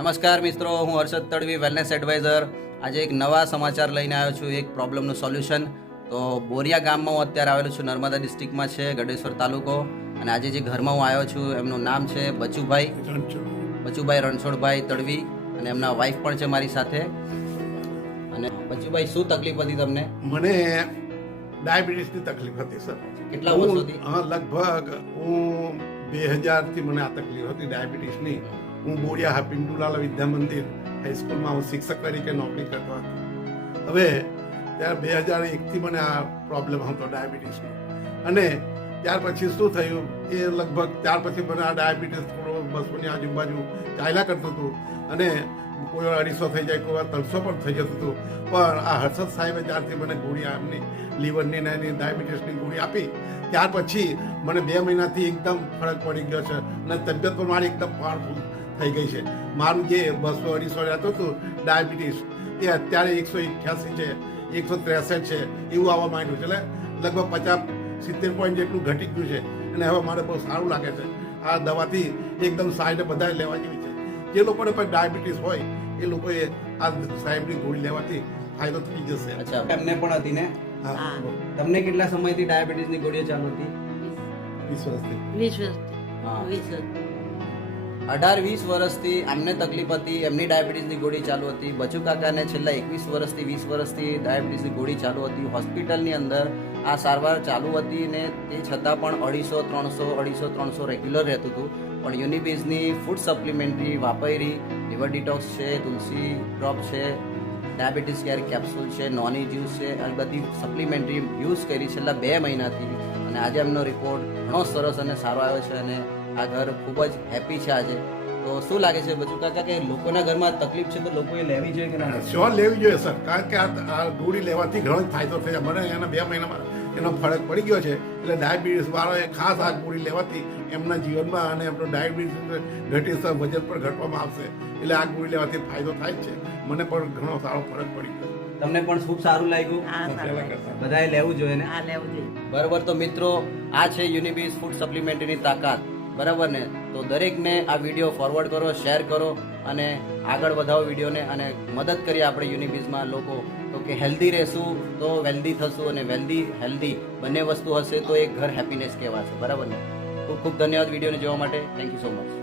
નમસ્કાર મિત્રો, હું હર્ષદ તડવી, વેલનેસ એડવાઇઝર. આજે એક નવા સમાચાર લઈને આવ્યો છું, એક પ્રોબ્લેમનું સોલ્યુશન. તો બોરિયા ગામમાં હું અત્યારે આવેલો છું, નર્મદા ડિસ્ટ્રિક્ટમાં છે, ગઢેશ્વર તાલુકો. અને આજે જે ઘરમાં હું આવ્યો છું એમનું નામ છે બચુભાઈ રણછોડભાઈ તડવી, અને એમના વાઈફ પણ છે મારી સાથે. અને બચુભાઈ, શું તકલીફ હતી તમને? મને ડાયાબિટીસની તકલીફ હતી સર. કેટલા વર્ષોથી? લગભગ હું 2000થી મને આ તકલીફ હતી ડાયાબિટીસની. હું બોરિયા પિન્ટુલાલ વિદ્યા મંદિર હાઈસ્કૂલમાં હું શિક્ષક તરીકે નોકરી કરતો હતો. હવે ત્યારે 2001થી મને આ પ્રોબ્લેમ હતો ડાયાબિટીસનો. અને ત્યાર પછી શું થયું, એ લગભગ ત્યાર પછી મને આ ડાયાબિટીસ થોડો 200ની આજુબાજુ ચાલ્યા કરતું હતું. અને કોઈ વાર 250 થઈ જાય, કોઈ વાર 300 પણ થઈ જતું હતું. પણ આ હર્ષદ સાહેબે જ્યારથી મને ગોળી એમની લીવરની ને એની ડાયાબિટીસની ગોળી આપી, ત્યાર પછી મને 2 મહિનાથી એકદમ ફરક પડી ગયો છે. અને તબિયત પણ મારી એકદમ પાવરફુલ થઈ ગઈ છે. મારું જે 200-250 રહેતું હતું ડાયાબિટીસ, એ અત્યારે 181 છે, 163 છે, એવું આવવા માંડ્યું છે. એટલે લગભગ 50-70 પોઈન્ટ જેટલું ઘટી ગયું છે. અને હવે મારે બહુ સારું લાગે છે. આ દવાથી એકદમ સાઈડ બધા લેવા જેવી છે. જે લોકોને પણ ડાયાબિટીસ હોય એ લોકોએ આ સાહેબની ગોળી લેવાથી ફાયદો થઈ જશે. અચ્છા, એમને પણ હતી ને? હા. તમને કેટલા સમયથી ડાયાબિટીસની ગોળીઓ ચાલુ હતી? 20 વર્ષથી. 18-20 વર્ષથી એમને તકલીફ હતી, એમની ડાયાબિટીસની ગોળી ચાલુ હતી. બચુ કાકાને છેલ્લા 21 વર્ષથી 20 વર્ષથી ડાયાબિટીસની ગોળી ચાલુ હતી. હોસ્પિટલની અંદર આ સારવાર ચાલુ હતી ને તે છતાં પણ 250-300 રેગ્યુલર રહેતું હતું. પણ યુનિબીઝની ફૂડ સપ્લિમેન્ટરી વાપરી, લિવર ડિટોક્સ છે, તુલસી ડ્રોપ છે, ડાયાબિટીસ કેર કેપ્સ્યુલ છે, નોની જ્યુસ છે, આ બધી સપ્લિમેન્ટરી યુઝ કરી છેલ્લા 2 મહિનાથી. અને આજે એમનો રિપોર્ટ ઘણો સરસ અને સારો આવ્યો છે. અને આ ઘર ખૂબ જ હેપી છે આજે. તો શું લાગે છે બચુ કાકા કે લોકોના ઘરમાં તકલીફ છે તો લોકોએ લેવી જોઈએ કે ના? શ્યોર લેવી જોઈએ સર, કારણ કે આ ગોળી લેવાથી ઘણો જ ફાયદો થયો. મને એના 2 મહિનામાં એનો ફરક પડી ગયો છે. એટલે ડાયાબિટીસ વાળાએ ખાસ આ ગોળી લેવાથી એમના જીવનમાં અને એમનો ડાયાબિટીસ ઘટીશ, વજન પણ ઘટવામાં આવશે. એટલે આ ગોળી લેવાથી ફાયદો થાય જ છે. મને પણ ઘણો સારો ફરક પડી ગયો. તમને પણ ખૂબ સારું લાગ્યું? બધાએ લેવું જોઈએ ને? બરાબર. તો મિત્રો, આ છે યુનિબીઝ ફૂડ સપ્લિમેન્ટરીની તાકાત. બરાબર ને? તો દરેકને આ વિડીયો ફોરવર્ડ કરો, શેર કરો અને આગળ વધાવો વિડીયોને. અને મદદ કરીએ આપણે યુનિબીઝમાં લોકો. તો કે હેલ્ધી રહેશું તો વેલ્ધી થશું, અને વેલ્ધી હેલ્ધી બંને વસ્તુ હશે તો એક ઘર હેપીનેસ કહેવાશે. બરાબર ને? ખૂબ ખૂબ ધન્યવાદ વિડીયોને જોવા માટે. Thank you so much.